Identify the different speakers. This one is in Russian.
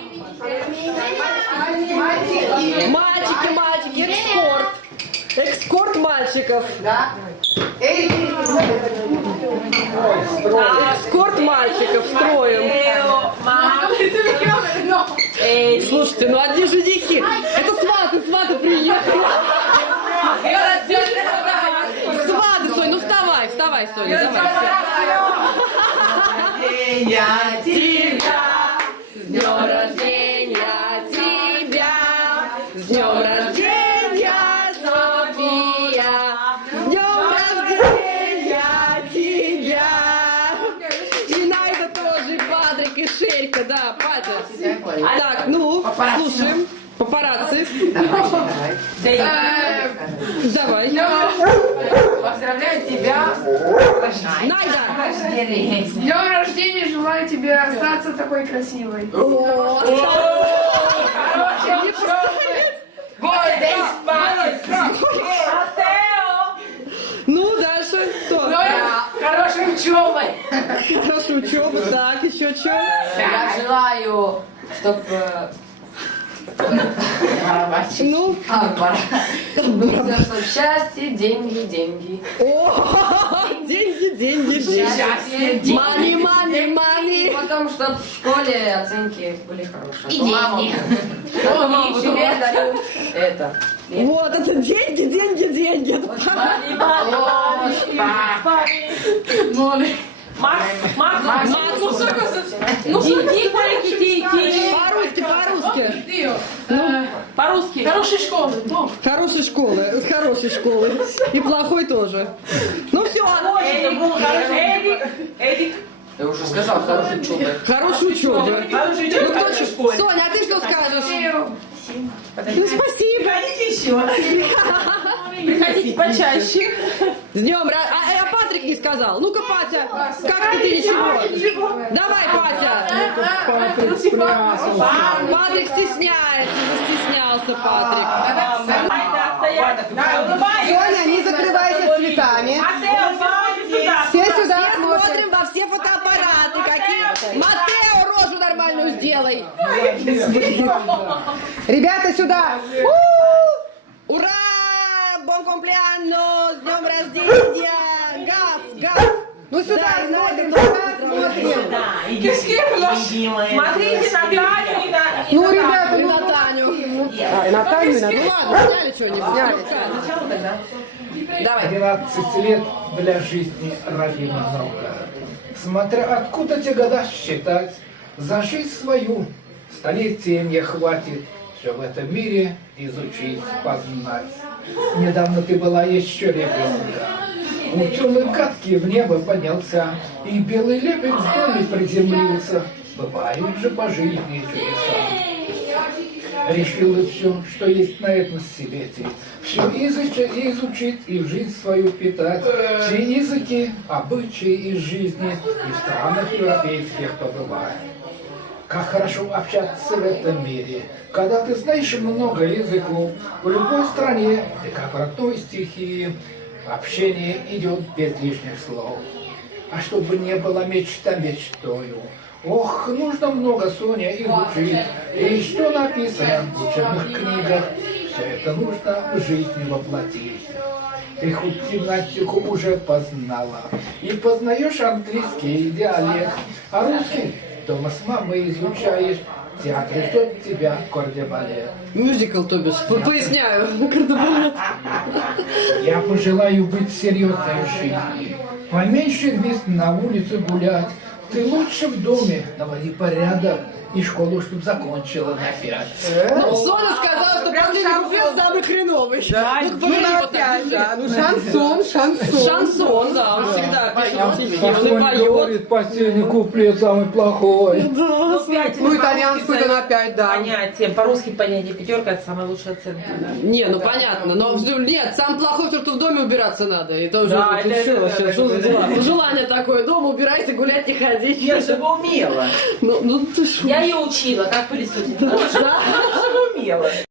Speaker 1: Мальчики, экскорт. Экскорт мальчиков.
Speaker 2: Да.
Speaker 1: Экскорт мальчиков строим. Слушайте, ну одни женихи. Это сваты приехали. Сваты, Сонь, ну вставай, Соня, давай. С днем рождения тебя, с днем рождения, София, с днем рождения тебя. И Найда тоже, и Патрик, и Шелька, да, Патя. Так, ну, слушаем. Папарацци. Давай.
Speaker 2: Поздравляю тебя.
Speaker 1: Найда.
Speaker 3: С днем рождения, желаю тебе остаться такой красивой.
Speaker 1: Ну, дальше кто?
Speaker 2: Хорошей учебой.
Speaker 1: Хорошая учеба, так, еще что?
Speaker 2: Я желаю, чтобы...
Speaker 1: Ну,
Speaker 2: чтобы счастье, деньги.
Speaker 1: о, деньги.
Speaker 2: Счастье,
Speaker 1: Мани.
Speaker 2: И потом, чтобы в школе оценки были хорошие. И деньги. И себе дарю это.
Speaker 1: Вот, это деньги. Это
Speaker 3: Макс,
Speaker 1: По-русски.
Speaker 3: Хорошей школы.
Speaker 1: Хорошей школы. И плохой тоже. Ну все.
Speaker 3: Эдик.
Speaker 2: Я уже сказал, хорошей учебы.
Speaker 1: Хорошей учебы.
Speaker 3: Хорошей
Speaker 1: Ну, кто... Соня, а ты что скажешь? Ну, спасибо.
Speaker 3: Приходите еще. Приходите почаще.
Speaker 1: С днем а Патрик не сказал. Ну-ка, Патя, как ты ничего? Давай, Патя. Патрик стесняется, застеснялся Патрик.
Speaker 4: Соня, не закрывайся цветами. Все сюда
Speaker 1: Смотрим во все фотоаппараты. Какие... Матео, рожу нормальную сделай.
Speaker 4: Ребята, сюда.
Speaker 1: Ура! Бон комплеанно! С днем рождения! Гав!
Speaker 4: Ну сюда,
Speaker 1: Да,
Speaker 4: смотрим,
Speaker 1: Надя,
Speaker 4: сюда, смотрим.
Speaker 3: Смотрите на Таню и на...
Speaker 4: Ну, ребята,
Speaker 1: И
Speaker 4: ну,
Speaker 1: на Таню.
Speaker 4: на Таню,
Speaker 1: Ну ладно, сняли что-нибудь. Давай.
Speaker 5: 12 лет для жизни родины много. Смотря откуда те года считать, за жизнь свою столетия мне хватит все в этом мире изучить, познать. Недавно ты была еще ребенка. Утюг гадкий в небо поднялся, и белый лебедь в доме приземлился. Бывают же по жизни чудеса. Решила все, что есть на этом свете, все изучить и в жизнь свою питать. Все языки, обычаи из жизни и в странах европейских побывать. Как хорошо общаться в этом мире, когда ты знаешь много языков. В любой стране, ты как в родной стихии, общение идет без лишних слов. А чтобы не было мечта мечтою, ох, нужно много, Соня, изучить. И что написано в учебных книгах, все это нужно в жизни воплотить. Ты хоть гимнастику уже познала, и познаешь английский диалект, а русский дома с мамой изучаешь. В театре ждет тебя кардебалет.
Speaker 1: Мюзикл, то бишь. Поясняю. Кардебалет.
Speaker 5: Я пожелаю быть серьезной в жизни, поменьше вместе на улице гулять. Ты лучше в доме наводи порядок и школу, чтоб закончила на 5.
Speaker 1: Ну, Соня сказала, что последний куплет самый хреновый.
Speaker 4: Да,
Speaker 1: Ну, повтори вот так.
Speaker 4: да. Ну, шансон.
Speaker 1: Шансон, да, он всегда пишет стихи, он и
Speaker 5: Соня
Speaker 1: поет.
Speaker 5: говорит, последний куплет самый плохой.
Speaker 4: Ну, итальянскую на 5, да.
Speaker 3: Понятие, по-русски понятие пятерка это самая лучшая оценка.
Speaker 1: Не, ну понятно, но нет, сам плохой, то, что в доме убираться надо. И тоже,
Speaker 3: Да,
Speaker 1: ты
Speaker 3: это-
Speaker 1: что,
Speaker 3: это-
Speaker 1: сейчас, что за дела? Желание такое, дома убирайся, гулять не ходи.
Speaker 3: Нет, чтобы умела.
Speaker 1: Ну ты что?
Speaker 3: Я ее учила, как пылесосить.
Speaker 1: Да.
Speaker 3: Чтобы умела.